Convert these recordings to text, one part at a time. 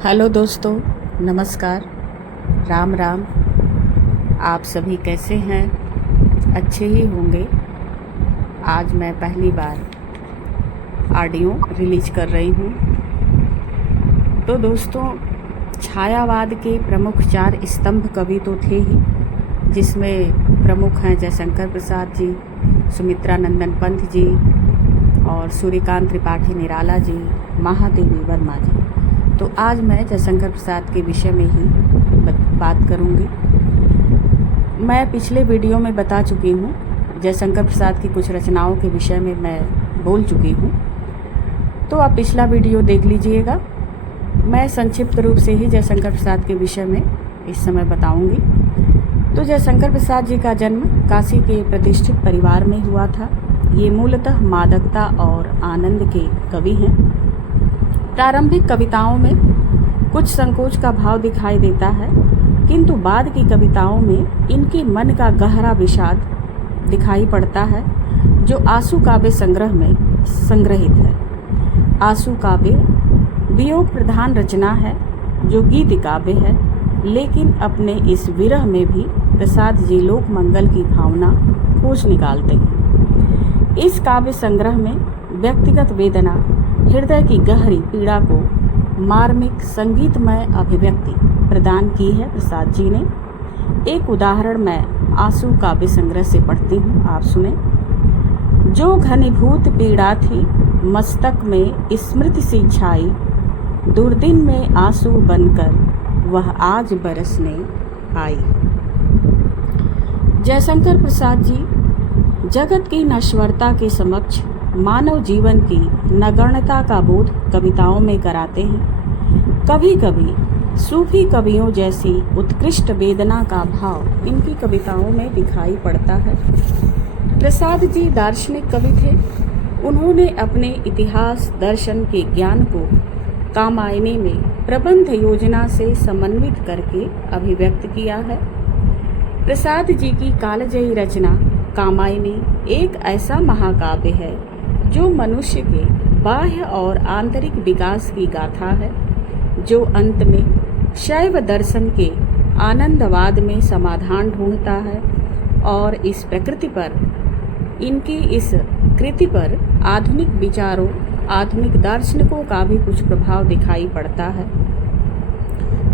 Hello दोस्तों, नमस्कार, राम राम। आप सभी कैसे हैं? अच्छे ही होंगे। आज मैं पहली बार ऑडियो रिलीज कर रही हूँ। तो दोस्तों, छायावाद के प्रमुख 4 स्तंभ कवि तो थे ही, जिसमें प्रमुख हैं जयशंकर प्रसाद जी, सुमित्रा नंदन पंत जी और सूर्यकांत त्रिपाठी निराला जी, महादेवी वर्मा जी। तो आज मैं जयशंकर प्रसाद के विषय में ही बात करूंगी। मैं पिछले वीडियो में बता चुकी हूँ, जयशंकर प्रसाद की कुछ रचनाओं के विषय में मैं बोल चुकी हूँ, तो आप पिछला वीडियो देख लीजिएगा। मैं संक्षिप्त रूप से ही जयशंकर प्रसाद के विषय में इस समय बताऊंगी। तो जयशंकर प्रसाद जी का जन्म काशी के प्रतिष्ठित परिवार में हुआ था। ये मूलतः मादकता और आनंद के कवि हैं। प्रारंभिक कविताओं में कुछ संकोच का भाव दिखाई देता है, किंतु बाद की कविताओं में इनके मन का गहरा विषाद दिखाई पड़ता है, जो आंसू काव्य संग्रह में संग्रहित है। आंसू काव्य वियोग प्रधान रचना है, जो गीत काव्य है, लेकिन अपने इस विरह में भी प्रसाद जी लोक मंगल की भावना खोज निकालते हैं। इस काव्य संग्रह में व्यक्तिगत वेदना, हृदय की गहरी पीड़ा को मार्मिक संगीतमय अभिव्यक्ति प्रदान की है प्रसाद जी ने। एक उदाहरण मैं आंसू काव्य संग्रह से पढ़ती हूँ, आप सुने। जो घनीभूत पीड़ा थी मस्तक में स्मृति सी छाई, दुर्दिन में आंसू बनकर वह आज बरसने आई। जयशंकर प्रसाद जी जगत की नश्वरता के समक्ष मानव जीवन की नगण्यता का बोध कविताओं में कराते हैं। कभी कभी सूफी कवियों जैसी उत्कृष्ट वेदना का भाव इनकी कविताओं में दिखाई पड़ता है। प्रसाद जी दार्शनिक कवि थे। उन्होंने अपने इतिहास दर्शन के ज्ञान को कामायनी में प्रबंध योजना से समन्वित करके अभिव्यक्त किया है। प्रसाद जी की कालजयी रचना कामायनी एक ऐसा महाकाव्य है जो मनुष्य के बाह्य और आंतरिक विकास की गाथा है, जो अंत में शैव दर्शन के आनंदवाद में समाधान ढूंढता है और इस प्रकृति पर, इनकी इस कृति पर आधुनिक विचारों, आधुनिक दार्शनिकों का भी कुछ प्रभाव दिखाई पड़ता है।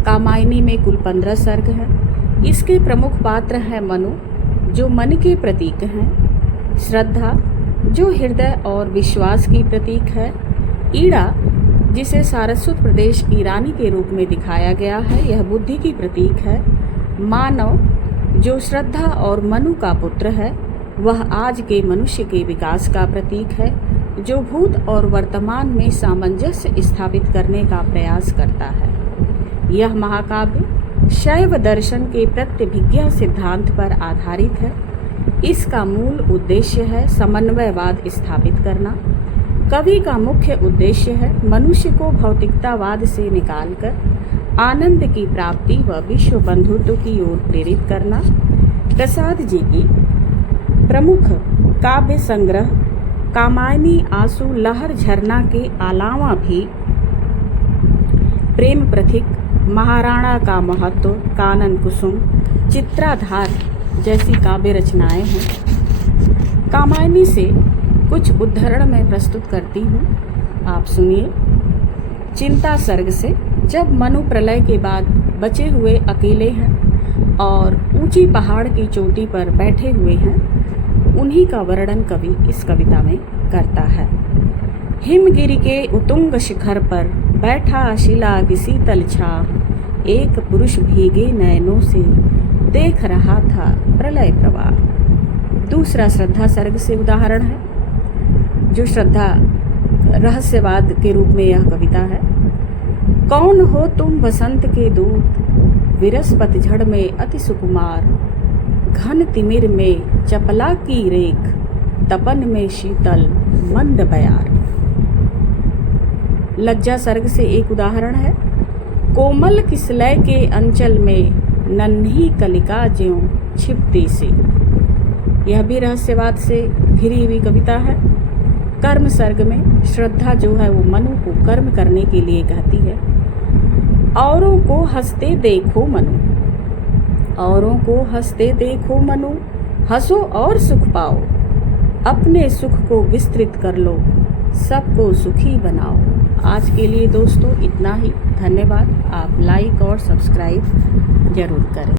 कामायनी में कुल 15 सर्ग हैं। इसके प्रमुख पात्र हैं मनु, जो मन के प्रतीक हैं, श्रद्धा, जो हृदय और विश्वास की प्रतीक है, ईड़ा, जिसे सारस्वत प्रदेश की रानी के रूप में दिखाया गया है, यह बुद्धि की प्रतीक है, मानव, जो श्रद्धा और मनु का पुत्र है, वह आज के मनुष्य के विकास का प्रतीक है, जो भूत और वर्तमान में सामंजस्य स्थापित करने का प्रयास करता है। यह महाकाव्य शैव दर्शन के प्रत्यभिज्ञा सिद्धांत पर आधारित है। इसका मूल उद्देश्य है समन्वयवाद स्थापित करना। कवि का मुख्य उद्देश्य है मनुष्य को भौतिकतावाद से निकालकर आनंद की प्राप्ति व विश्व बंधुत्व की ओर प्रेरित करना। प्रसाद जी की प्रमुख काव्य संग्रह कामायनी, आंसू, लहर, झरना के अलावा भी प्रेम प्रतीक, महाराणा का महत्व, कानन कुसुम, चित्राधार जैसी काव्य रचनाएं हैं। कामायनी से कुछ उद्धरण मैं प्रस्तुत करती हूँ, आप सुनिए। चिंता सर्ग से, जब मनु प्रलय के बाद बचे हुए अकेले हैं और ऊंची पहाड़ की चोटी पर बैठे हुए हैं, उन्हीं का वर्णन कवि इस कविता में करता है। हिमगिरि के उतुंग शिखर पर बैठा शिला की शीतल छाह, एक पुरुष भीगे नयनों से देख रहा था प्रलय प्रवाह। दूसरा श्रद्धा सर्ग से उदाहरण है, जो श्रद्धा रहस्यवाद के रूप में यह कविता है। कौन हो तुम बसंत के दूत, विरस पतझड़ में अति सुकुमार, घन तिमिर में चपला की रेख, तपन में शीतल मंद बयार। लज्जा सर्ग से एक उदाहरण है। कोमल किसलय के अंचल में नन्ही कलिका ज्यों छिपती सी। यह भी रहस्यवाद से घिरी हुई कविता है। कर्म सर्ग में श्रद्धा जो है वो मनु को कर्म करने के लिए कहती है। औरों को हंसते देखो मनु, औरों को हंसते देखो मनु, हंसो और सुख पाओ, अपने सुख को विस्तृत कर लो, सबको सुखी बनाओ। आज के लिए दोस्तों इतना ही। धन्यवाद। आप लाइक और सब्सक्राइब जरूर करें।